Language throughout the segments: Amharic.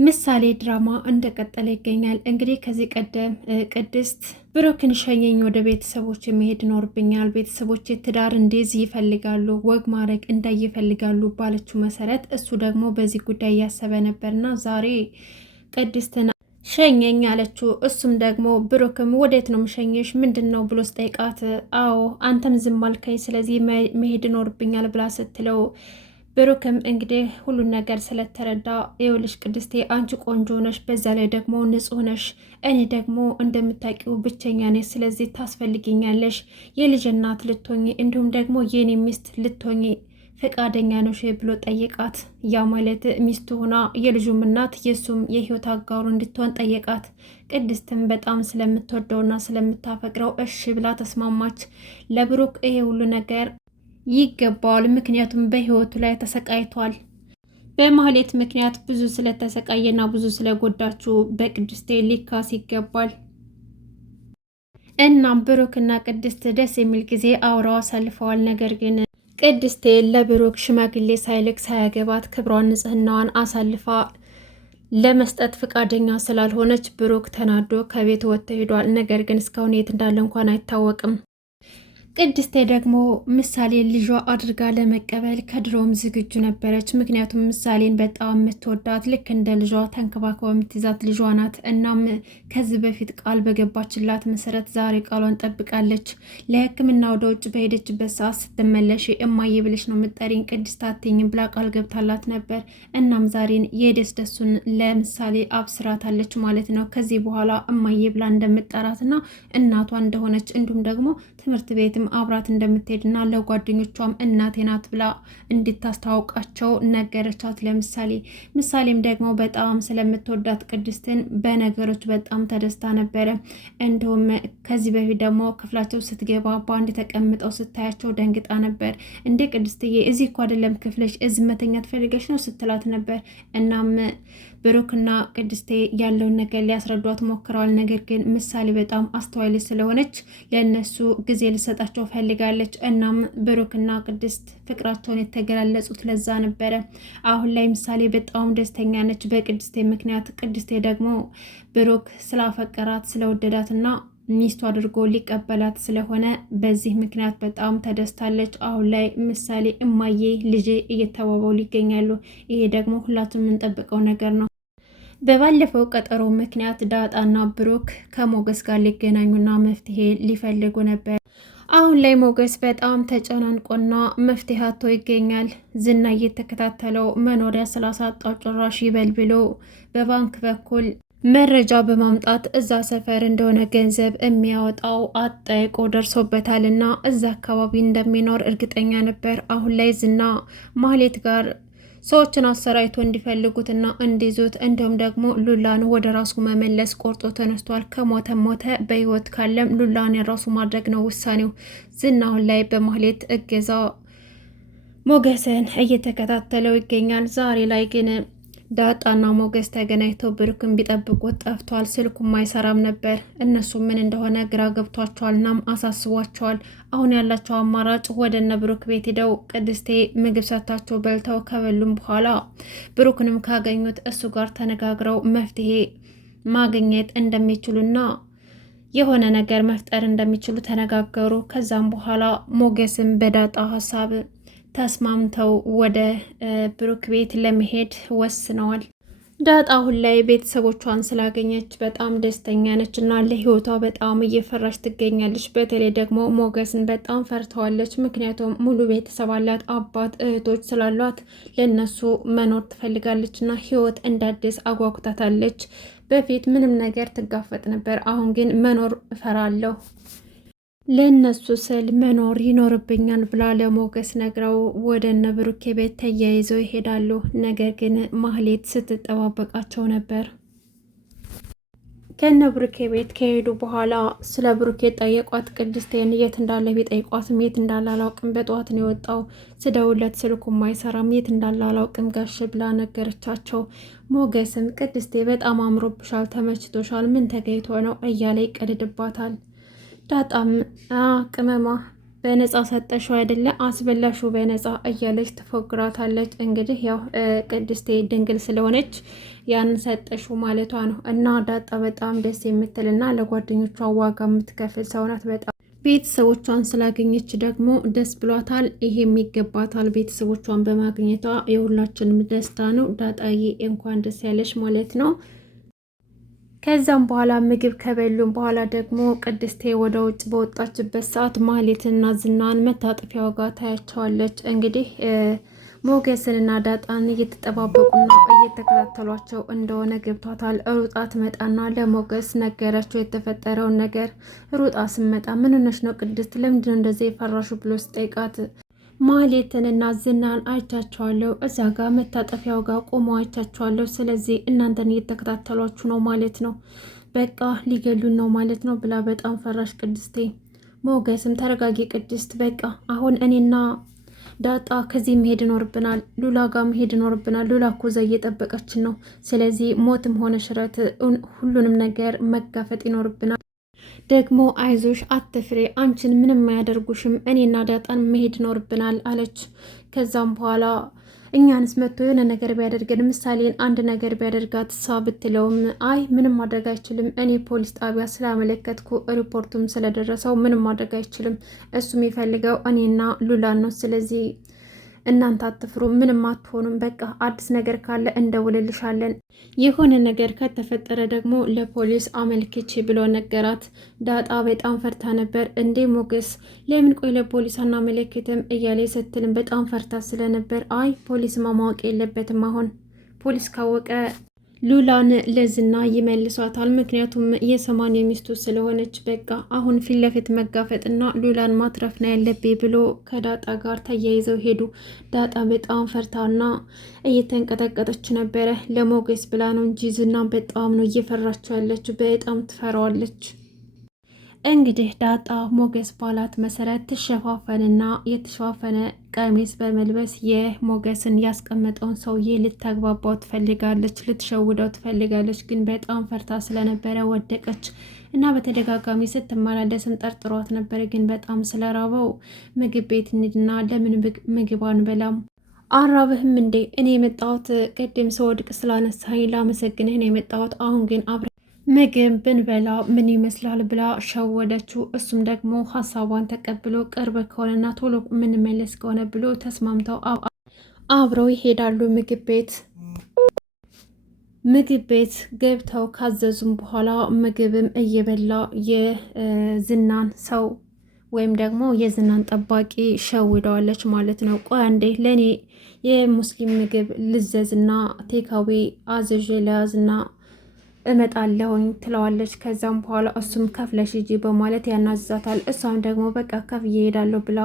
ምሳሌ ድራማ እንደቀጠለ ይገኛል። እንግዲህ ከዚህ ቀደም ቅድስት ብሩክን ሸኘኝ፣ ወደ ቤተሰቦች መሄድ ይኖርብኛል፣ ቤተሰቦች ትዳር እንደዚህ ይፈልጋሉ፣ ወግ ማድረግ እንዳይ ይፈልጋሉ ባለችው መሰረት እሱ ደግሞ በዚህ ጉዳይ እያሰበ ነበርና ዛሬ ቅድስትን ሸኘኝ አለችው። እሱም ደግሞ ብሩክም ወዴት ነው ምሸኘሽ ምንድን ነው ብሎ ስጠይቃት አዎ አንተም ዝም አልከኝ ስለዚህ መሄድ ይኖርብኛል ብላ ስትለው ብሩክም እንግዲህ ሁሉን ነገር ስለተረዳ ይኸውልሽ ቅድስቴ አንቺ ቆንጆ ነሽ፣ በዛ ላይ ደግሞ ንጹህ ነሽ፣ እኔ ደግሞ እንደምታውቂው ብቸኛ ነሽ፣ ስለዚህ ታስፈልጊኛለሽ፣ የልጅ እናት ልትሆኚ እንዲሁም ደግሞ የኔ ሚስት ልትሆኚ ፈቃደኛ ነሽ ብሎ ጠየቃት። ያ ማለት ሚስቱ ሆና የልጁም እናት የሱም የህይወት አጋሩ እንድትሆን ጠየቃት። ቅድስትም በጣም ስለምትወደውና ስለምታፈቅረው እሺ ብላ ተስማማች። ለብሩክ ይሄ ሁሉ ነገር ይገባዋል፣ ምክንያቱም በህይወቱ ላይ ተሰቃይቷል። በማህሌት ምክንያት ብዙ ስለተሰቃየና ብዙ ስለጎዳችው በቅድስቴ ሊካስ ይገባል። እናም ብሩክና ቅድስት ደስ የሚል ጊዜ አውረው አሳልፈዋል። ነገር ግን ቅድስቴ ለብሩክ ሽማግሌ ሳይልክ ሳያገባት ክብሯን ንጽህናዋን አሳልፋ ለመስጠት ፈቃደኛ ስላልሆነች ብሩክ ተናዶ ከቤት ወጥቶ ሄዷል። ነገር ግን እስካሁን የት እንዳለ እንኳን አይታወቅም። ቅድስቴ ደግሞ ምሳሌ ልጇ አድርጋ ለመቀበል ከድሮም ዝግጁ ነበረች። ምክንያቱም ምሳሌን በጣም የምትወዳት ልክ እንደ ልጇ ተንከባክባ የምትይዛት ልጇ ናት። እናም ከዚህ በፊት ቃል በገባችላት መሰረት ዛሬ ቃሏን ጠብቃለች። ለሕክምና ወደ ውጭ በሄደችበት ሰዓት ስትመለሽ እማዬ ብለሽ ነው የምትጠሪኝ ቅድስት አትይኝም ብላ ቃል ገብታላት ነበር። እናም ዛሬን የደስደሱን ለምሳሌ አብስራታለች ማለት ነው። ከዚህ በኋላ እማዬ ብላ እንደምትጠራትና እናቷ እንደሆነች እንዲሁም ደግሞ ትምህርት ቤት አብራት እንደምትሄድና ለጓደኞቿም እናቴ ናት ብላ እንድታስተዋውቃቸው ነገረቻት ለምሳሌ። ምሳሌም ደግሞ በጣም ስለምትወዳት ቅድስትን በነገሮች በጣም ተደስታ ነበረ። እንዲሁም ከዚህ በፊት ደግሞ ክፍላቸው ስትገባ በአንድ ተቀምጠው ስታያቸው ደንግጣ ነበር። እንደ ቅድስትዬ እዚህ እኮ አይደለም ክፍለሽ፣ እዚህ መተኛ ትፈልገሽ ነው ስትላት ነበር። እናም ብሩክና ቅድስቴ ያለውን ነገር ሊያስረዷት ሞክረዋል። ነገር ግን ምሳሌ በጣም አስተዋይ ስለሆነች ለእነሱ ጊዜ ልሰጣቸው ፈልጋለች። እናም ብሩክና ቅድስት ፍቅራቸውን የተገላለጹት ለዛ ነበረ። አሁን ላይ ምሳሌ በጣም ደስተኛ ነች በቅድስቴ ምክንያት። ቅድስቴ ደግሞ ብሩክ ስላፈቀራት ስለወደዳትና ሚስቱ አድርጎ ሊቀበላት ስለሆነ በዚህ ምክንያት በጣም ተደስታለች። አሁን ላይ ምሳሌ እማዬ ልጄ እየተባባሉ ይገኛሉ። ይሄ ደግሞ ሁላችንም የምንጠብቀው ነገር ነው። በባለፈው ቀጠሮ ምክንያት ዳጣና ብሩክ ከሞገስ ጋር ሊገናኙና መፍትሄ ሊፈልጉ ነበር። አሁን ላይ ሞገስ በጣም ተጨናንቆና መፍትሄ አጥቶ ይገኛል። ዝና እየተከታተለው መኖሪያ ስላሳጣው ጭራሽ ይበል ብሎ በባንክ በኩል መረጃ በማምጣት እዛ ሰፈር እንደሆነ ገንዘብ የሚያወጣው አጠያይቆ ደርሶበታልና እዛ አካባቢ እንደሚኖር እርግጠኛ ነበር። አሁን ላይ ዝና ማህሌት ጋር ሰዎችን አሰራይቶ እንዲፈልጉትና እንዲይዙት እንዲሁም ደግሞ ሉላን ወደ ራሱ መመለስ ቆርጦ ተነስቷል። ከሞተ ሞተ፣ በህይወት ካለም ሉላን የራሱ ማድረግ ነው ውሳኔው። ዝና አሁን ላይ በማህሌት እገዛ ሞገስን እየተከታተለው ይገኛል። ዛሬ ላይ ግን ዳጣና ሞገስ ተገናኝተው ብሩክን ቢጠብቁት ጠፍቷል። ስልኩም አይሰራም ነበር። እነሱ ምን እንደሆነ ግራ ገብቷቸዋል። እናም አሳስቧቸዋል። አሁን ያላቸው አማራጭ ወደ እነ ብሩክ ቤት ሄደው ቅድስቴ ምግብ ሰታቸው በልተው ከበሉም በኋላ ብሩክንም ካገኙት እሱ ጋር ተነጋግረው መፍትሄ ማግኘት እንደሚችሉና የሆነ ነገር መፍጠር እንደሚችሉ ተነጋገሩ። ከዛም በኋላ ሞገስም በዳጣ ሀሳብ ተስማምተው ወደ ብሩክ ቤት ለመሄድ ወስነዋል። ዳጣ አሁን ላይ ቤተሰቦቿን ስላገኘች በጣም ደስተኛ ነች እና ለህይወቷ በጣም እየፈራች ትገኛለች። በተለይ ደግሞ ሞገስን በጣም ፈርተዋለች። ምክንያቱም ሙሉ ቤተሰብ አላት፣ አባት እህቶች ስላሏት ለነሱ መኖር ትፈልጋለች እና ህይወት እንዳዲስ አጓጉታታለች። በፊት ምንም ነገር ትጋፈጥ ነበር፣ አሁን ግን መኖር እፈራለሁ፣ ለእነሱ ስል መኖር ይኖርብኛል ብላ ለሞገስ ነግረው ወደ እነ ብሩኬ ቤት ተያይዘው ይሄዳሉ። ነገር ግን ማህሌት ስትጠባበቃቸው ነበር። ከነ ብሩኬ ቤት ከሄዱ በኋላ ስለ ብሩኬ ጠየቋት። ቅድስቴን የት እንዳለ ቢጠይቋትም የት እንዳለ አላውቅም፣ በጠዋት ነው የወጣው፣ ስደውለት ስልኩም አይሰራም፣ የት እንዳለ አላውቅም ጋሽ ብላ ነገረቻቸው። ሞገስም ቅድስቴ በጣም አምሮብሻል፣ ተመችቶሻል፣ ምን ተገኝቶ ነው እያለ ይቀድድባታል። ዳጣም ቅመማ በነፃ ሰጠሽው አይደለ አስበላሹ በነፃ እያለች ትፎግራታለች። እንግዲህ ያው ቅድስቴ ድንግል ስለሆነች ያን ሰጠሽው ማለቷ ነው። እና ዳጣ በጣም ደስ የምትልና ለጓደኞቿ ዋጋ የምትከፍል ሰው ናት። በጣም ቤተሰቦቿን ስላገኘች ደግሞ ደስ ብሏታል። ይሄም ይገባታል። ቤተሰቦቿን በማግኘቷ የሁላችንም ደስታ ነው። ዳጣዬ እንኳን ደስ ያለሽ ማለት ነው። ከዛም በኋላ ምግብ ከበሉም በኋላ ደግሞ ቅድስቴ ወደ ውጭ በወጣችበት ሰዓት ማህሌትና ዝናን መታጠፊያው ጋር ታያቸዋለች። እንግዲህ ሞገስንና ዳጣን እየተጠባበቁና እየተከታተሏቸው እንደሆነ ገብቷታል። ሩጣ ትመጣና ለሞገስ ነገረችው የተፈጠረውን ነገር። ሩጣ ስመጣ ምን ሆነሽ ነው ቅድስት? ለምንድነው እንደዚህ የፈራሹ ብሎ ስጠይቃት ማህሌትንና ዝናን አይቻቸዋለሁ፣ እዛ ጋር መታጠፊያው ጋር ቆመው አይቻቸዋለሁ። ስለዚህ እናንተን እየተከታተሏችሁ ነው ማለት ነው፣ በቃ ሊገሉን ነው ማለት ነው ብላ በጣም ፈራሽ ቅድስቴ። ሞገስም ተረጋጊ ቅድስት፣ በቃ አሁን እኔና ዳጣ ከዚህ መሄድ ይኖርብናል፣ ሉላ ጋር መሄድ ይኖርብናል። ሉላ እኮ እዛ እየጠበቀችን ነው። ስለዚህ ሞትም ሆነ ሽረት ሁሉንም ነገር መጋፈጥ ይኖርብናል። ደግሞ አይዞሽ አትፍሬ፣ አንቺን ምንም አያደርጉሽም፣ እኔና ዳጣን መሄድ ይኖርብናል አለች። ከዛም በኋላ እኛንስ መጥቶ የሆነ ነገር ቢያደርገን፣ ምሳሌን አንድ ነገር ቢያደርጋት ሳ ብትለውም አይ ምንም ማድረግ አይችልም፣ እኔ ፖሊስ ጣቢያ ስላመለከትኩ ሪፖርቱም ስለደረሰው ምንም ማድረግ አይችልም፣ እሱ የሚፈልገው እኔና ሉላን ነው። ስለዚህ እናንተ አትፍሩ፣ ምንም አትሆኑም፣ በቃ አዲስ ነገር ካለ እንደውልልሻለን፣ የሆነ ነገር ከተፈጠረ ደግሞ ለፖሊስ አመልክቼ ብሎ ነገራት። ዳጣ በጣም ፈርታ ነበር። እንዴ ሞገስ ለምን ቆይ ለፖሊስ አናመለክትም እያለ ስትልም በጣም ፈርታ ስለነበር አይ ፖሊስማ ማወቅ የለበትም፣ አሁን ፖሊስ ካወቀ ሉላን ለዝና ይመልሷታል። ምክንያቱም የሰማን የሚስቱ ስለሆነች በቃ አሁን ፊት ለፊት መጋፈጥና ሉላን ማትረፍ ነው ያለብኝ ብሎ ከዳጣ ጋር ተያይዘው ሄዱ። ዳጣ በጣም ፈርታና እየተንቀጠቀጠች ነበረ። ለሞገስ ብላ ነው እንጂ ዝና በጣም ነው እየፈራችው ያለችው፣ በጣም ትፈራዋለች። እንግዲህ ዳጣ ሞገስ ባላት መሰረት ትሸፋፈንና የተሸፋፈነ ቀሚስ በመልበስ የሞገስን ያስቀመጠውን ሰውዬ ልታግባባው ትፈልጋለች፣ ልትሸውደው ትፈልጋለች። ግን በጣም ፈርታ ስለነበረ ወደቀች እና በተደጋጋሚ ስትመላለስም ጠርጥሯት ነበር። ግን በጣም ስለራበው ምግብ ቤት እንሂድና ለምን ምግብ አንበላም? አራብህም እንዴ? እኔ የመጣሁት ቅድም ስወድቅ ስላነሳኝ ላመሰግንህ ነው የመጣሁት። አሁን ግን ምግብ ብንበላ ምን ይመስላል ብላ ሸወደችው። እሱም ደግሞ ሀሳቧን ተቀብሎ ቅርብ ከሆነና ቶሎ የምንመለስ ከሆነ ብሎ ተስማምተው አብረው ይሄዳሉ። ምግብ ቤት ገብተው ካዘዙም በኋላ ምግብም እየበላ የዝናን ሰው ወይም ደግሞ የዝናን ጠባቂ ሸውደዋለች ማለት ነው። ቆይ አንዴ ለእኔ የሙስሊም ምግብ ልዘዝና ቴካዌ አዘዤ ለያዝና እመጣለሁኝ ትለዋለች። ከዛም በኋላ እሱም ከፍለሽ ሂጂ በማለት ያናዝዛታል። እሷም ደግሞ በቃ ከፍዬ እሄዳለሁ ብላ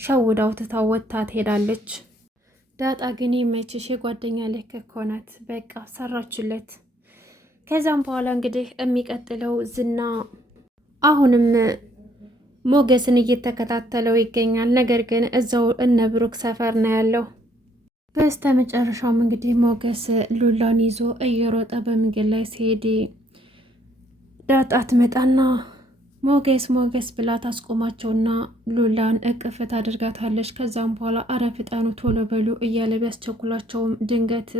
ሸውዳው ትታ ወጥታ ትሄዳለች። ዳጣ ግን መችሽ የጓደኛ ልክ እኮ ናት፣ በቃ ሰራችለት። ከዛም በኋላ እንግዲህ የሚቀጥለው ዝና አሁንም ሞገስን እየተከታተለው ይገኛል። ነገር ግን እዛው እነ ብሩክ ሰፈር ነው ያለው። በስተ መጨረሻም እንግዲህ ሞገስ ሉላን ይዞ እየሮጠ በመንገድ ላይ ሲሄድ ዳጣ ትመጣና ሞገስ ብላ ታስቆማቸውና ሉላን እቅፍት አድርጋታለች። ከዛም በኋላ አረ ፍጠኑ ቶሎ በሉ እያለ ቢያስቸኩላቸውም ድንገት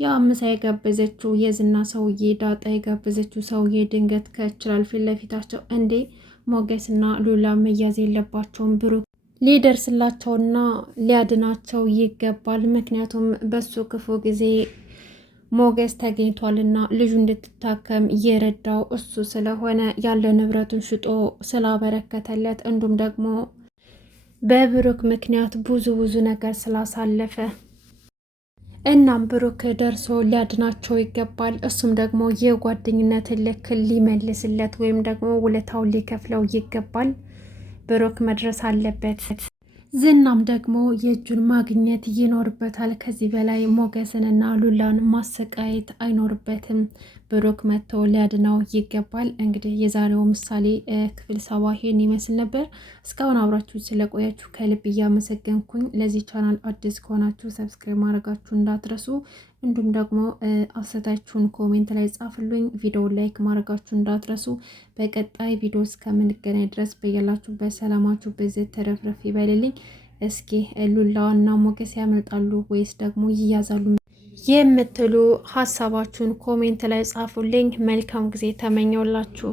የአምሳ የጋበዘችው የዝና ሰውዬ ዳጣ የጋበዘችው ሰውዬ ድንገት ከችላል ፊት ለፊታቸው። እንዴ ሞገስና ሉላ መያዝ የለባቸውም፣ ብሩክ ሊደርስላቸውና ሊያድናቸው ይገባል። ምክንያቱም በሱ ክፉ ጊዜ ሞገስ ተገኝቷልና ልጁ እንድትታከም እየረዳው እሱ ስለሆነ ያለ ንብረቱን ሽጦ ስላበረከተለት እንዲሁም ደግሞ በብሩክ ምክንያት ብዙ ነገር ስላሳለፈ እናም ብሩክ ደርሶ ሊያድናቸው ይገባል። እሱም ደግሞ የጓደኝነትን ልክ ሊመልስለት ወይም ደግሞ ውለታውን ሊከፍለው ይገባል። ብሩክ መድረስ አለበት። ዝናም ደግሞ የእጁን ማግኘት ይኖርበታል። ከዚህ በላይ ሞገስንና ሉላን ማሰቃየት አይኖርበትም። ብሩክ መጥቶ ሊያድናው ይገባል። እንግዲህ የዛሬው ምሳሌ ክፍል 7 ይሄን ይመስል ነበር። እስካሁን አብራችሁ ስለቆያችሁ ከልብ እያመሰገንኩኝ፣ ለዚህ ቻናል አዲስ ከሆናችሁ ሰብስክራይብ ማድረጋችሁ እንዳትረሱ። እንዲሁም ደግሞ አስተያየታችሁን ኮሜንት ላይ ጻፉልኝ። ቪዲዮውን ላይክ ማድረጋችሁ እንዳትረሱ። በቀጣይ ቪዲዮ እስከምንገናኝ ድረስ በያላችሁበት ሰላማችሁ በዚህ ተረፍረፍ ይበልልኝ። እስኪ ሉላዋና ሞገስ ያመልጣሉ ወይስ ደግሞ ይያዛሉ የምትሉ ሀሳባችሁን ኮሜንት ላይ ጻፉልኝ። መልካም ጊዜ ተመኘውላችሁ።